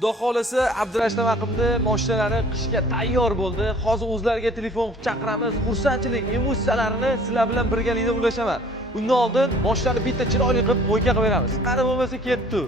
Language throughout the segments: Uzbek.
Xudo xolasa Abdurashidov aqimni mashinalari qishga tayyor bo'ldi. Hozir o'zlariga telefon chaqiramiz. Xursandchilik emosiyalarini sizlar bilan birgalikda ulashaman. Undan oldin mashinani bitta chiroyli qilib mo'yka qilib beramiz. Qani bo'lmasa ketdi.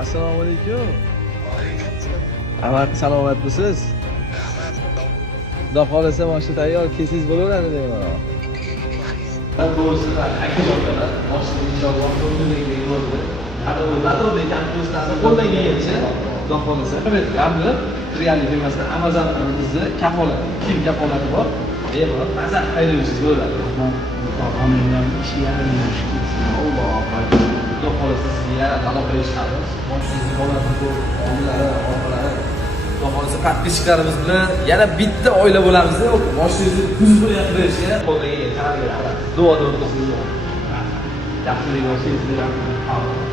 Assalomu alaykum. Ahmad, salomatmisiz? Xudo xolasa mashina tayyor, kelsangiz bo'laveradi deyman. To'g'risi, aka-ukalar, mashina inshaalloh to'g'riligini bo'ldi. Hali o'zlari kampuslarni qo'ldan kelgancha, Xudo xolasa, hamda reallik firmasida Amazon bizni kafolat, kim kafolati bor? Bemalol mazah haydovchisiz bo'ladi. Homiylar ishi yarim Alloh akbar. Xudo xolasa sizga aloqa qilishamiz. Mashinangizni holatini ko'rib, oldilari, orqalari. Xudo xolasa podpischilarimiz bilan yana bitta oila bo'lamiz-da. Mashinangizni kuz bilan yaqinlashga qo'ldan kelgan qarab beradi. Duo-duo qilasiz. Yaxshilik bo'lsin sizlarga.